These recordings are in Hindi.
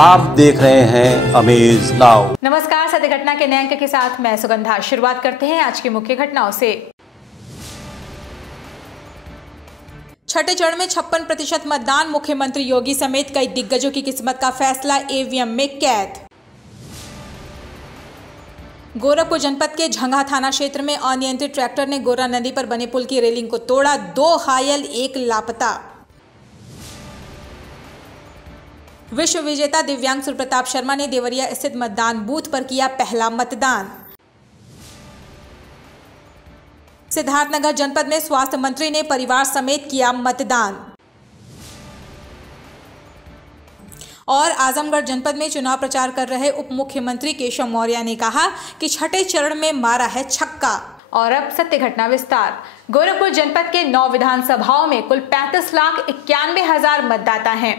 आप देख रहे हैं अमेज नाउ। नमस्कार, सत्य घटना के नए अंक के साथ मैं सुगंधा। शुरुआत करते हैं आज की मुख्य घटनाओं से। छठे चरण में 56% मतदान, मुख्यमंत्री योगी समेत कई दिग्गजों की किस्मत का फैसला ईवीएम में कैद। गोरखपुर जनपद के झंगा थाना क्षेत्र में अनियंत्रित ट्रैक्टर ने गोरा नदी पर बने पुल की रेलिंग को तोड़ा, 2 घायल 1 लापता। विश्व विजेता दिव्यांग सुप्रताप शर्मा ने देवरिया स्थित मतदान बूथ पर किया पहला मतदान। सिद्धार्थनगर जनपद में स्वास्थ्य मंत्री ने परिवार समेत किया मतदान। और आजमगढ़ जनपद में चुनाव प्रचार कर रहे उप मुख्यमंत्री केशव मौर्य ने कहा कि छठे चरण में मारा है छक्का। और अब सत्य घटना विस्तार। गोरखपुर जनपद के 9 विधानसभाओं में कुल 35,91,000 मतदाता हैं।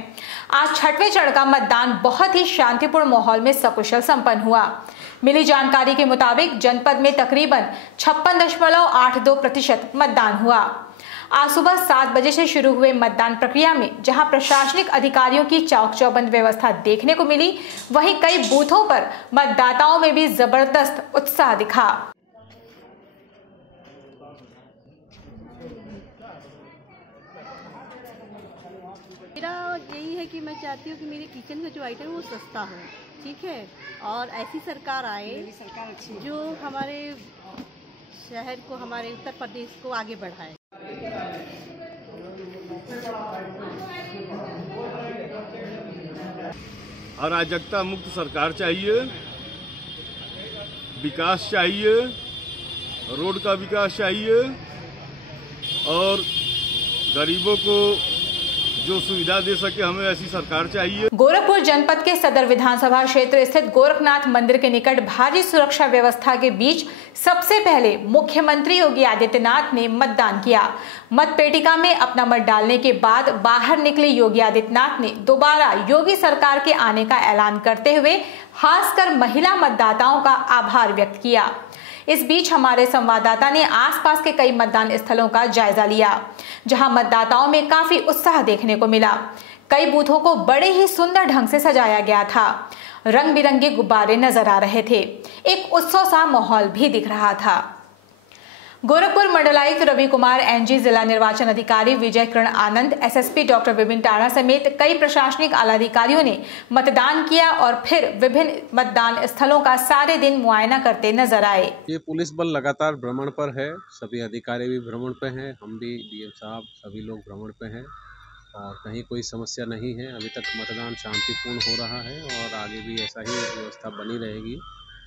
आज छठवें चरण का मतदान बहुत ही शांतिपूर्ण माहौल में सकुशल संपन्न हुआ। मिली जानकारी के मुताबिक जनपद में तकरीबन 56.82% मतदान हुआ। आज सुबह 7 बजे से शुरू हुए मतदान प्रक्रिया में जहां प्रशासनिक अधिकारियों की चौक चौबंद व्यवस्था देखने को मिली, वहीं कई बूथों पर मतदाताओं में भी जबरदस्त उत्साह दिखा। मेरा यही है कि मैं चाहती हूँ कि मेरे किचन का जो आइटम है वो सस्ता हो, ठीक है, और ऐसी सरकार आए जो हमारे शहर को, हमारे उत्तर प्रदेश को आगे बढ़ाए। अराजकता मुक्त सरकार चाहिए, विकास चाहिए, रोड का विकास चाहिए और गरीबों को जो सुविधा दे सके, हमें ऐसी सरकार चाहिए। गोरखपुर जनपद के सदर विधानसभा क्षेत्र स्थित गोरखनाथ मंदिर के निकट भारी सुरक्षा व्यवस्था के बीच सबसे पहले मुख्यमंत्री योगी आदित्यनाथ ने मतदान किया। मतपेटिका में अपना मत डालने के बाद बाहर निकले योगी आदित्यनाथ ने दोबारा योगी सरकार के आने का ऐलान करते हुए खासकर महिला मतदाताओं का आभार व्यक्त किया। इस बीच हमारे संवाददाता ने आसपास के कई मतदान स्थलों का जायजा लिया, जहां मतदाताओं में काफी उत्साह देखने को मिला। कई बूथों को बड़े ही सुंदर ढंग से सजाया गया था। रंग बिरंगे गुब्बारे नजर आ रहे थे। एक उत्सव सा माहौल भी दिख रहा था। गोरखपुर मंडलायुक्त रवि कुमार एनजी, जिला निर्वाचन अधिकारी विजय किरण आनंद, एसएसपी डॉक्टर विपिन टाणा समेत कई प्रशासनिक आलाधिकारियों ने मतदान किया और फिर विभिन्न मतदान स्थलों का सारे दिन मुआयना करते नजर आए। ये पुलिस बल लगातार भ्रमण पर है, सभी अधिकारी भी भ्रमण पे हैं, हम भी डीएम साहब सभी लोग भ्रमण पे हैं और कहीं कोई समस्या नहीं है। अभी तक मतदान शांतिपूर्ण हो रहा है और आगे भी ऐसा ही व्यवस्था बनी रहेगी।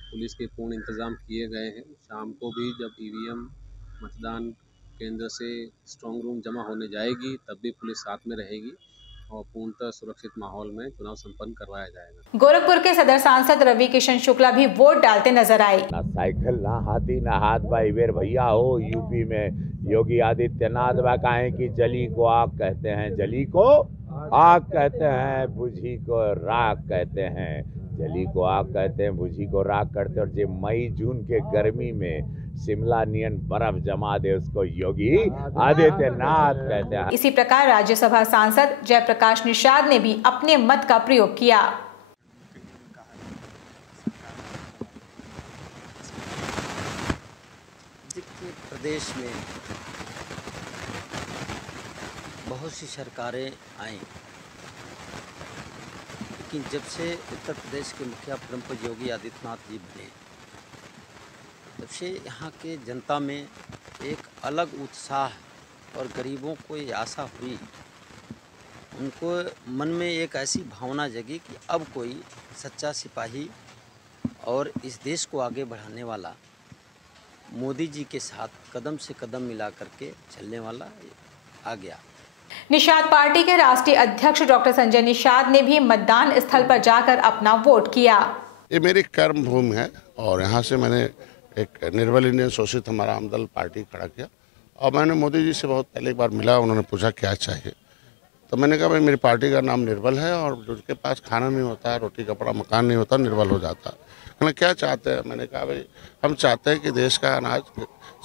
पुलिस के पूर्ण इंतजाम किए गए हैं। शाम को भी जब ईवीएम मतदान केंद्र से स्ट्रांग रूम जमा होने जाएगी तब भी पुलिस साथ में रहेगी और पूर्णतः सुरक्षित माहौल में चुनाव संपन्न करवाया जाएगा। गोरखपुर के सदर सांसद रवि किशन शुक्ला भी वोट डालते नजर आए। ना साइकिल, ना हाथी, ना हाथ भाई वीर भैया हो। यूपी में योगी आदित्यनाथ कहें कि जली को आग कहते हैं, जली को आग कहते हैं, बुझी को राख कहते हैं। जली को आग कहते हैं, बुझी को राख करते हैं। और जो मई जून के गर्मी में शिमला नियन बर्फ जमा दे उसको योगी आदित्यनाथ कहते हैं। इसी प्रकार राज्यसभा सांसद जयप्रकाश निषाद ने भी अपने मत का प्रयोग किया। प्रदेश में बहुत सी सरकारें आई, लेकिन जब से उत्तर प्रदेश के मुखिया परम पूज्य योगी आदित्यनाथ जी बने, तब से यहाँ के जनता में एक अलग उत्साह और गरीबों को ये आशा हुई, उनको मन में एक ऐसी भावना जगी कि अब कोई सच्चा सिपाही और इस देश को आगे बढ़ाने वाला मोदी जी के साथ कदम से कदम मिला करके चलने वाला आ गया। निषाद पार्टी के राष्ट्रीय अध्यक्ष डॉक्टर संजय निषाद ने भी मतदान स्थल पर जाकर अपना वोट किया। ये मेरी कर्म भूमि है और यहाँ से मैंने एक निर्बल इंडियन शोषित हमारा आमदल पार्टी खड़ा किया और मैंने मोदी जी से बहुत पहले एक बार मिला, उन्होंने पूछा क्या चाहिए, तो मैंने कहा भाई मेरी पार्टी का नाम निर्बल है और जिसके पास खाना नहीं होता, रोटी कपड़ा मकान नहीं होता, निर्बल हो जाता। कहना क्या चाहते हैं? मैंने कहा भाई हम चाहते हैं कि देश का अनाज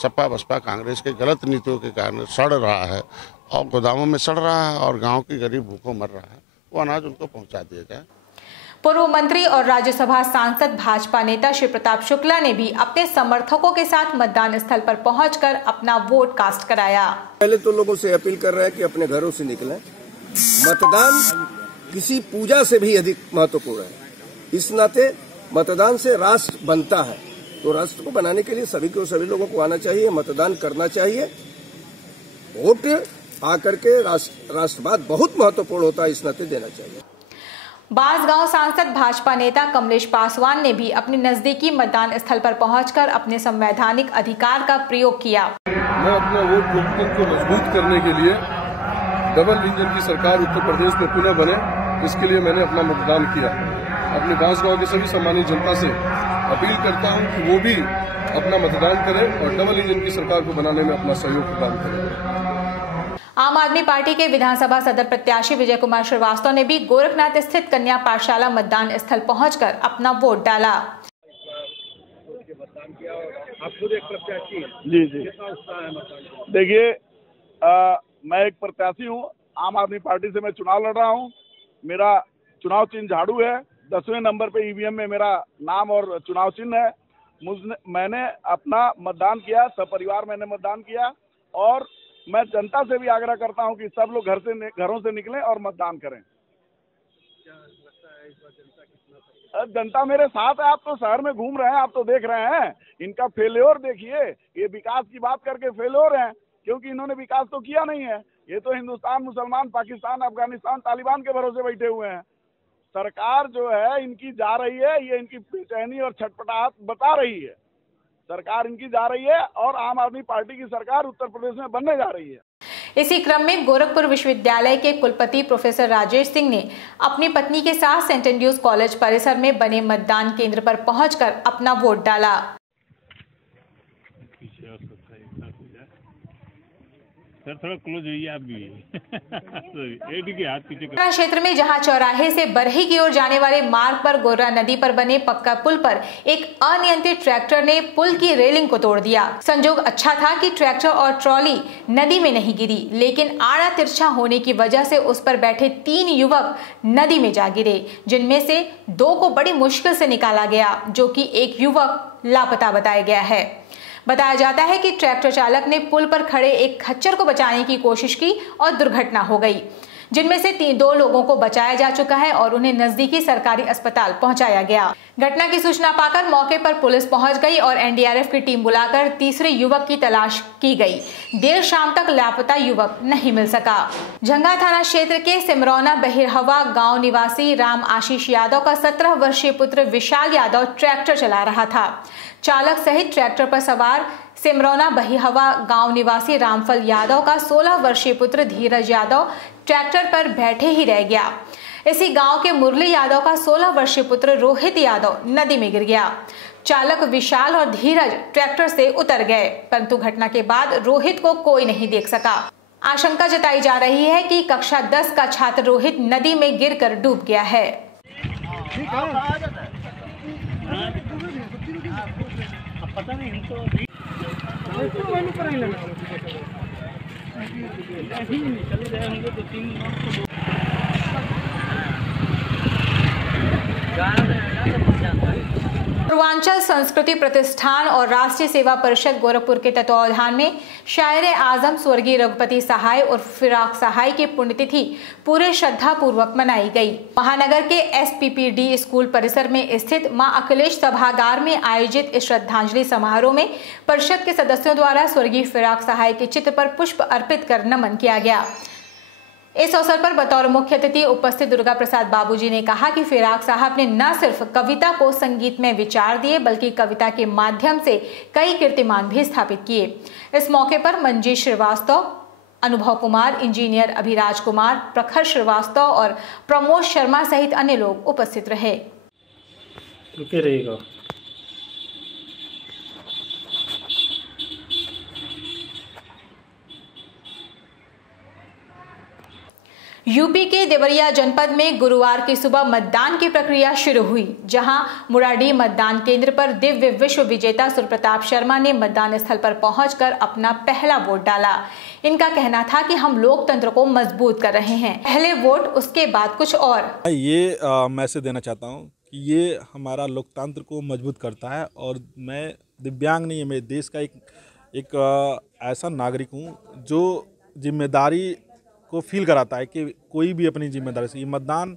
सपा बसपा कांग्रेस के गलत नीतियों के कारण सड़ रहा है और गोदामों में सड़ रहा है और गांव की गरीब भूखों मर रहा है वो अनाज उनको पहुँचा दिया जाए। पूर्व मंत्री और राज्यसभा सांसद भाजपा नेता शिव प्रताप शुक्ला ने भी अपने समर्थकों के साथ मतदान स्थल पर पहुंचकर अपना वोट कास्ट कराया। पहले तो लोगों से अपील कर रहे हैं कि अपने घरों से निकलें। मतदान किसी पूजा से भी अधिक महत्वपूर्ण है। इस नाते मतदान से राष्ट्र बनता है, तो राष्ट्र को बनाने के लिए सभी लोगों को आना चाहिए, मतदान करना चाहिए। वोट आकर के राष्ट्रवाद बहुत महत्वपूर्ण होता है, इस नाते देना चाहिए। बांसगांव सांसद भाजपा नेता कमलेश पासवान ने भी अपने नजदीकी मतदान स्थल पर पहुंचकर अपने संवैधानिक अधिकार का प्रयोग किया। मैं अपना वोट लोकतंत्र को मजबूत करने के लिए डबल इंजन की सरकार उत्तर प्रदेश में पुनः बने, इसके लिए मैंने अपना मतदान किया। अपने बांसगांव के सभी सम्मानित जनता से अपील करता हूं कि वो भी अपना मतदान करें और डबल इंजन की सरकार को बनाने में अपना सहयोग प्रदान करें। आम आदमी पार्टी के विधानसभा सदर प्रत्याशी विजय कुमार श्रीवास्तव ने भी गोरखनाथ स्थित कन्या पाठशाला मतदान स्थल पहुंचकर अपना वोट डाला। आप खुद एक प्रत्याशी हैं। जी। कितना उत्साह है मतदान? देखिए, मैं एक प्रत्याशी हूं, आम आदमी पार्टी से मैं चुनाव लड़ रहा हूं। मेरा चुनाव चिन्ह झाड़ू है, 10वें नंबर पे ईवीएम में मेरा नाम और चुनाव चिन्ह है। मैंने अपना मतदान किया, सपरिवार मैंने मतदान किया और मैं जनता से भी आग्रह करता हूं कि सब लोग घरों से निकलें और मतदान करें। क्या लगता है इस बार जनता कितना? जनता मेरे साथ है। आप तो शहर में घूम रहे हैं, आप तो देख रहे हैं। इनका फेल्योर देखिए, ये विकास की बात करके फेल्योर हैं, क्योंकि इन्होंने विकास तो किया नहीं है। ये तो हिंदुस्तान, मुसलमान, पाकिस्तान, अफगानिस्तान, तालिबान के भरोसे बैठे हुए हैं। सरकार जो है इनकी जा रही है, ये इनकी बेचैनी और छटपटाहट बता रही है। सरकार इनकी जा रही है और आम आदमी पार्टी की सरकार उत्तर प्रदेश में बनने जा रही है। इसी क्रम में गोरखपुर विश्वविद्यालय के कुलपति प्रोफेसर राजेश सिंह ने अपनी पत्नी के साथ सेंट एंड्रयूज कॉलेज परिसर में बने मतदान केंद्र पर पहुंचकर अपना वोट डाला। सर थोड़ा क्लोज होइए आप भी। क्षेत्र में जहां चौराहे से बरही की ओर जाने वाले मार्ग पर गोर्रा नदी पर बने पक्का पुल पर एक अनियंत्रित ट्रैक्टर ने पुल की रेलिंग को तोड़ दिया। संजोग अच्छा था कि ट्रैक्टर और ट्रॉली नदी में नहीं गिरी, लेकिन आड़ा तिरछा होने की वजह से उस पर बैठे 3 युवक नदी में जा गिरे, जिनमें से 2 को बड़ी मुश्किल से निकाला गया, जो कि एक युवक लापता बताया गया है। बताया जाता है कि ट्रैक्टर चालक ने पुल पर खड़े एक खच्चर को बचाने की कोशिश की और दुर्घटना हो गई, जिनमें से 2 लोगों को बचाया जा चुका है और उन्हें नजदीकी सरकारी अस्पताल पहुंचाया गया। घटना की सूचना पाकर मौके पर पुलिस पहुंच गई और एनडीआरएफ की टीम बुलाकर तीसरे युवक की तलाश की गई। देर शाम तक लापता युवक नहीं मिल सका। झंगा थाना क्षेत्र के सिमरौना बहिरहवा गांव निवासी राम आशीष यादव का 17 वर्षीय पुत्र विशाल यादव ट्रैक्टर चला रहा था। चालक सहित ट्रैक्टर पर सवार सिमरौना बहिरहवा गांव निवासी रामफल यादव का 16 वर्षीय पुत्र धीरज यादव ट्रैक्टर पर बैठे ही रह गया। इसी गांव के मुरली यादव का 16 वर्षीय पुत्र रोहित यादव नदी में गिर गया। चालक विशाल और धीरज ट्रैक्टर से उतर गए, परंतु घटना के बाद रोहित को कोई नहीं देख सका। आशंका जताई जा रही है कि कक्षा 10 का छात्र रोहित नदी में गिरकर डूब गया है। पता नहीं पूर्वांचल संस्कृति प्रतिष्ठान और राष्ट्रीय सेवा परिषद गोरखपुर के तत्वावधान में शायर आजम स्वर्गीय रघुपति सहाय और फिराक सहाय की पुण्यतिथि पूरे श्रद्धा पूर्वक मनाई गई। महानगर के एसपीपीडी स्कूल परिसर में स्थित मां अखिलेश सभागार में आयोजित इस श्रद्धांजलि समारोह में परिषद के सदस्यों द्वारा स्वर्गीय फिराक सहाय के चित्र पर पुष्प अर्पित कर नमन किया गया। इस अवसर पर बतौर मुख्य अतिथि उपस्थित दुर्गा प्रसाद बाबूजी ने कहा कि फिराक साहब ने न सिर्फ कविता को संगीत में विचार दिए, बल्कि कविता के माध्यम से कई कीर्तिमान भी स्थापित किए। इस मौके पर मंजीश श्रीवास्तव, अनुभव कुमार, इंजीनियर अभिराज कुमार, प्रखर श्रीवास्तव और प्रमोद शर्मा सहित अन्य लोग उपस्थित रहे। रुके रहिएगा। यूपी के देवरिया जनपद में गुरुवार की सुबह मतदान की प्रक्रिया शुरू हुई, जहां मुराडी मतदान केंद्र पर दिव्य विश्व विजेता सुरप्रताप शर्मा ने मतदान स्थल पर पहुंचकर अपना पहला वोट डाला। इनका कहना था कि हम लोकतंत्र को मजबूत कर रहे हैं, पहले वोट उसके बाद कुछ और। ये मैसेज देना चाहता हूँ कि ये हमारा लोकतंत्र को मजबूत करता है और मैं दिव्यांग नहीं, मैं देश का एक ऐसा नागरिक हूँ जो जिम्मेदारी को फील कराता है कि कोई भी अपनी जिम्मेदारी से, ये मतदान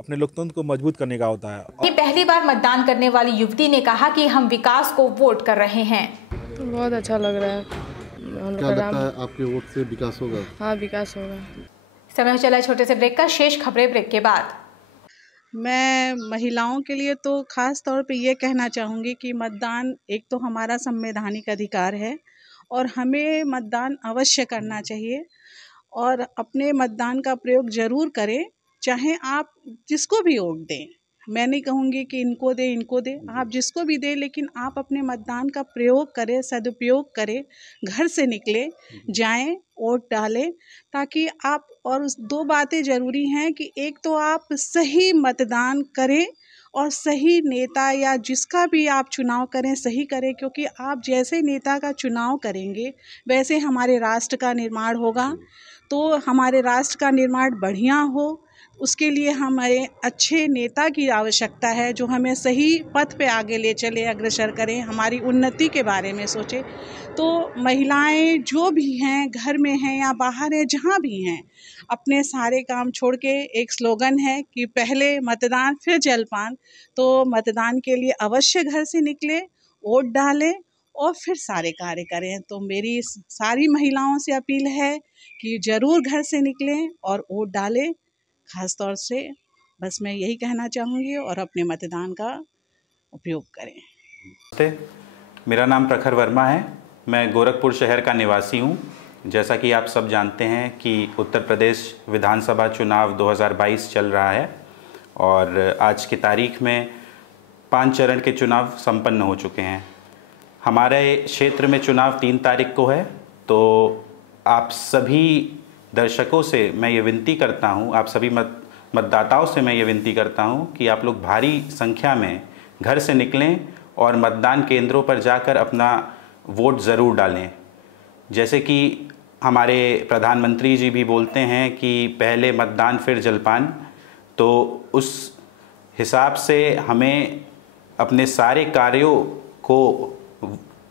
अपने लोकतंत्र को मजबूत करने का होता है। पहली बार मतदान करने वाली युवती ने कहा कि हम विकास को वोट कर रहे हैं। बहुत अच्छा लग रहा है। क्या लगता है आपके वोट से विकास होगा? हाँ, विकास होगा। समय चला छोटे से ब्रेक का, शेष खबरें ब्रेक के बाद। मैं महिलाओं के लिए तो खास तौर पे ये कहना चाहूँगी कि मतदान एक तो हमारा संवैधानिक अधिकार है और हमें मतदान अवश्य करना चाहिए और अपने मतदान का प्रयोग ज़रूर करें, चाहे आप जिसको भी वोट दें। मैं नहीं कहूँगी कि इनको दे, आप जिसको भी दें, लेकिन आप अपने मतदान का प्रयोग करें, सदुपयोग करें, घर से निकले जाएं, वोट डालें, ताकि आप, और दो बातें ज़रूरी हैं कि एक तो आप सही मतदान करें और सही नेता या जिसका भी आप चुनाव करें सही करें, क्योंकि आप जैसे नेता का चुनाव करेंगे वैसे हमारे राष्ट्र का निर्माण होगा। तो हमारे राष्ट्र का निर्माण बढ़िया हो, उसके लिए हमें अच्छे नेता की आवश्यकता है जो हमें सही पथ पे आगे ले चले, अग्रसर करें, हमारी उन्नति के बारे में सोचे। तो महिलाएं जो भी हैं, घर में हैं या बाहर हैं, जहाँ भी हैं, अपने सारे काम छोड़ के, एक स्लोगन है कि पहले मतदान फिर जलपान, तो मतदान के लिए अवश्य घर से निकले, वोट डालें और फिर सारे कार्य करें। तो मेरी सारी महिलाओं से अपील है कि ज़रूर घर से निकलें और वोट डालें। ख़ास तौर से बस मैं यही कहना चाहूँगी और अपने मतदान का उपयोग करें। मेरा नाम प्रखर वर्मा है, मैं गोरखपुर शहर का निवासी हूँ। जैसा कि आप सब जानते हैं कि उत्तर प्रदेश विधानसभा चुनाव 2022 चल रहा है और आज की तारीख में 5 चरण के चुनाव संपन्न हो चुके हैं। हमारे क्षेत्र में चुनाव 3 तारीख को है। तो आप सभी दर्शकों से मैं ये विनती करता हूँ, आप सभी मतदाताओं से मैं ये विनती करता हूँ कि आप लोग भारी संख्या में घर से निकलें और मतदान केंद्रों पर जाकर अपना वोट ज़रूर डालें। जैसे कि हमारे प्रधानमंत्री जी भी बोलते हैं कि पहले मतदान फिर जलपान, तो उस हिसाब से हमें अपने सारे कार्यों को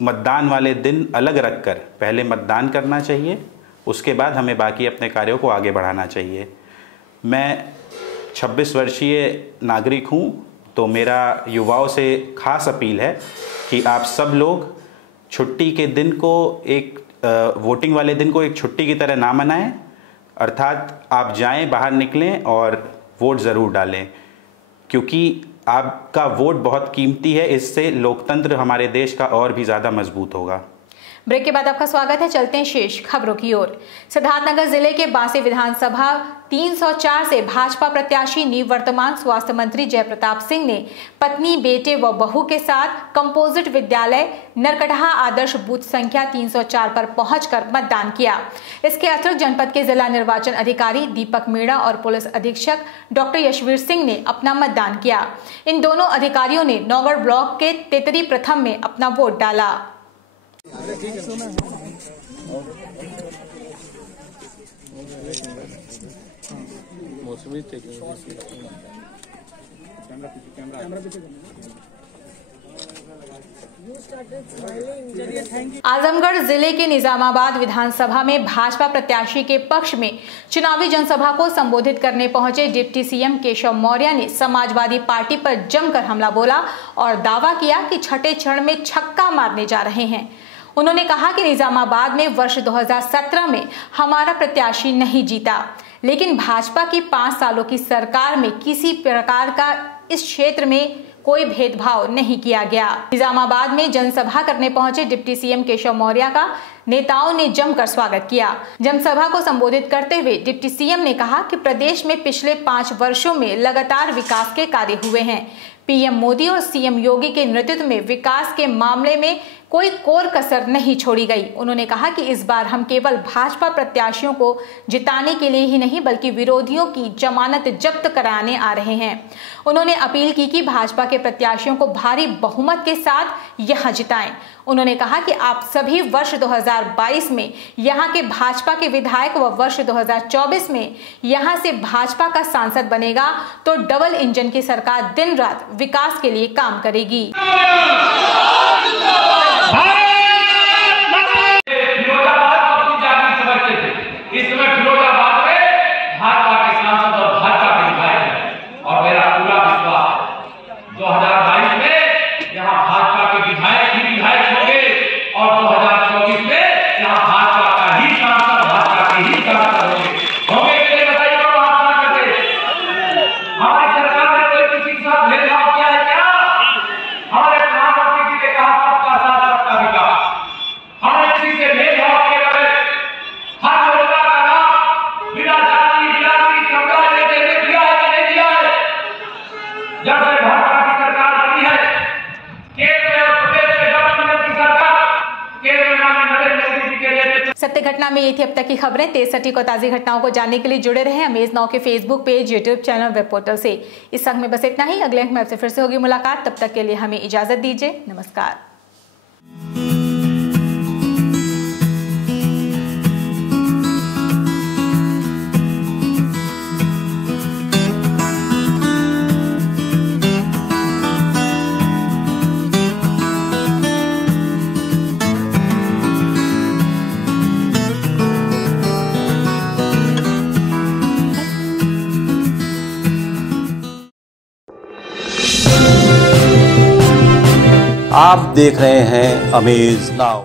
मतदान वाले दिन अलग रखकर पहले मतदान करना चाहिए, उसके बाद हमें बाकी अपने कार्यों को आगे बढ़ाना चाहिए। मैं 26 वर्षीय नागरिक हूँ, तो मेरा युवाओं से खास अपील है कि आप सब लोग छुट्टी के दिन को वोटिंग वाले दिन को एक छुट्टी की तरह ना मनाएं, अर्थात आप जाएं, बाहर निकलें और वोट ज़रूर डालें, क्योंकि आपका वोट बहुत कीमती है। इससे लोकतंत्र हमारे देश का और भी ज़्यादा मजबूत होगा। ब्रेक के बाद आपका स्वागत है। चलते हैं शेष खबरों की ओर। सिद्धार्थनगर जिले के बांसी विधानसभा 304 से भाजपा प्रत्याशी निवर्तमान स्वास्थ्य मंत्री जयप्रताप सिंह ने पत्नी, बेटे व बहू के साथ कंपोजिट विद्यालय नरकटहा आदर्श बूथ संख्या 304 पर पहुंचकर मतदान किया। इसके अतिरिक्त जनपद के जिला निर्वाचन अधिकारी दीपक मीणा और पुलिस अधीक्षक डॉक्टर यशवीर सिंह ने अपना मतदान किया। इन दोनों अधिकारियों ने नौगढ़ ब्लॉक के तेतरी प्रथम में अपना वोट डाला। आजमगढ़ जिले के निजामाबाद विधानसभा में भाजपा प्रत्याशी के पक्ष में चुनावी जनसभा को संबोधित करने पहुंचे डिप्टी सीएम केशव मौर्य ने समाजवादी पार्टी पर जमकर हमला बोला और दावा किया कि छठे चरण में छक्का मारने जा रहे हैं। उन्होंने कहा कि निजामाबाद में वर्ष 2017 में हमारा प्रत्याशी नहीं जीता, लेकिन भाजपा की 5 सालों की सरकार में किसी प्रकार का इस क्षेत्र में कोई भेदभाव नहीं किया गया। निजामाबाद में जनसभा करने पहुंचे डिप्टी सीएम केशव मौर्य का नेताओं ने जमकर स्वागत किया। जनसभा को संबोधित करते हुए डिप्टी सीएम ने कहा कि प्रदेश में पिछले 5 वर्षों में लगातार विकास के कार्य हुए हैं। पीएम मोदी और सीएम योगी के नेतृत्व में विकास के मामले में कोई कोर कसर नहीं छोड़ी गई। उन्होंने कहा कि इस बार हम केवल भाजपा प्रत्याशियों को जिताने के लिए ही नहीं बल्कि विरोधियों की जमानत जब्त कराने आ रहे हैं। उन्होंने अपील की कि भाजपा के प्रत्याशियों को भारी बहुमत के साथ यहां जिताएं। उन्होंने कहा कि आप सभी वर्ष 2022 में यहां के भाजपा के विधायक व वर्ष 2024 में यहां से भाजपा का सांसद बनेगा तो डबल इंजन की सरकार दिन रात विकास के लिए काम करेगी। इस समय फिरोजाबाद में भाजपा के सांसद और भाजपा के विधायक हैं और मेरा पूरा विश्वास 2022 में यहाँ भाजपा के विधायक ही विधायक होंगे और 2024 में यहाँ भाजपा का ही सांसद भाजपा के ही सांसद होंगे। मुझे बताइए तो आप क्या करते? हमारी सरकार ने कोई किसी के साथ भेदभाव किया है क्या? हमारे प्रधानमंत्री जी ने कहा सबका साथ सबका विकास। हमने किसी से भेदभाव किए बगैर हर रोजगार का लाभ बिना जाति बिरादरी समुदाय के दिया है कि नहीं दिया है? जब से भाजपा की सरकार बनी है केंद्र और प्रदेश में गठबंधन की सरकार केंद्र में नरेंद्र मोदी जी के नेतृत्व। सत्य घटना में ये थी अब तक की खबरें। तेज सटीक और ताज़ी घटनाओं को जानने के लिए जुड़े रहे अमेज नाउ के Facebook page, YouTube channel, web portal से। इस अंक में बस इतना ही। अगले अंक में आपसे फिर से होगी मुलाकात। तब तक के लिए हमें इजाजत दीजिए। नमस्कार। आप देख रहे हैं अमेज नाउ।